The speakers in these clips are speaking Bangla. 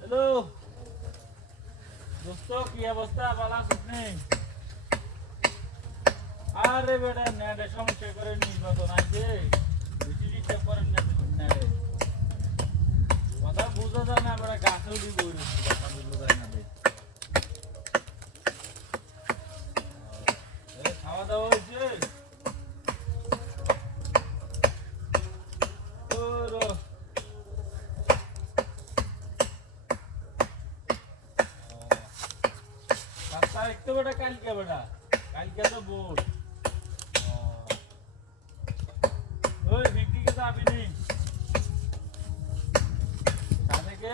হ্যালো দোস্ত, কি অবস্থা? ভালো আছিস নি? আরে বেটা নেটে সমস্যা করে নির্বাচন আছে, বেশি ডিস্টার্ব করেন না নেটে। কথা বুঝা যায় না, বেটা গাছে উঠি বই রয়েছে, কথা বুঝা যায় না। খাওয়া দাওয়া হয়েছে? একটু বেটা কালকে তো ভোট। ওই ভিক্টিকে যাবি নি সাদেকে?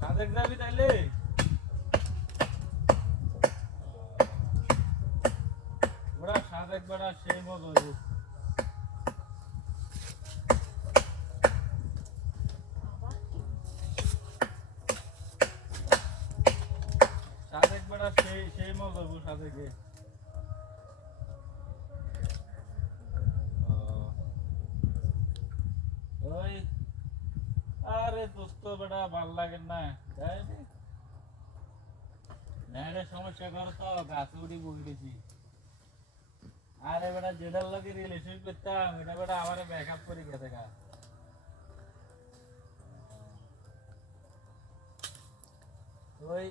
সাদেক যাবি তাইলে? ওরা সাদেক বেড়া সেই মতো সাদেক বেড়া সেই মতো সাদেকে। ওই আরে দোস্ত বেটা ভাল লাগে না, নেটের সমস্যা করো তো গাছে উঠি বই গেছি। আরে বেটা যেটার লগে রিলেশন করতাম এটা বেটা আমার ব্যাকআপ করে গেছে গা। ওই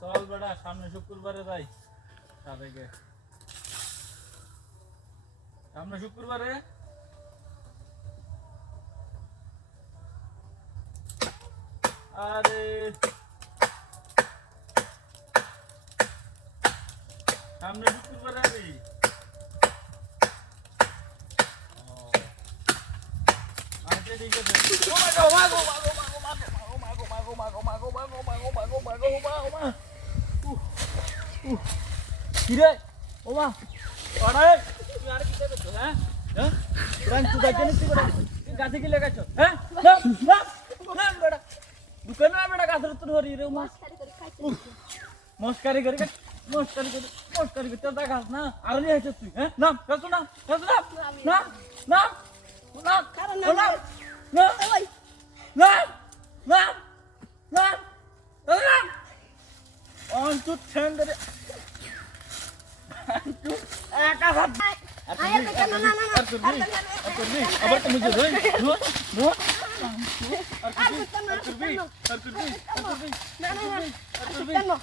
চল বেটা সামনে শুক্রবারে যাই সাদেকে। সামনে শুক্রবারে আরে সামনে শুক্রবারে আবি? আচ্ছা ঠিক আছে। কিরে ওমা আরে তুই আর কি করছিস? হ্যাঁ হ্যাঁ রান তুই জানিস তুই বেটা গাছে কি লাগাইছ? হ্যাঁ না না না বেটা দোকানে না বেটা গাছের তো ধরি রে ওমা মস্কারি করে তোর গাছ না আর নিয়ে আসছিস তুই? হ্যাঁ না গাছ না না না না কারণ না না না না না না না অন টু ঠেন্ডরে একা হাত আরে না না না আবার তুমি যে রই নো নো আর করবি না না না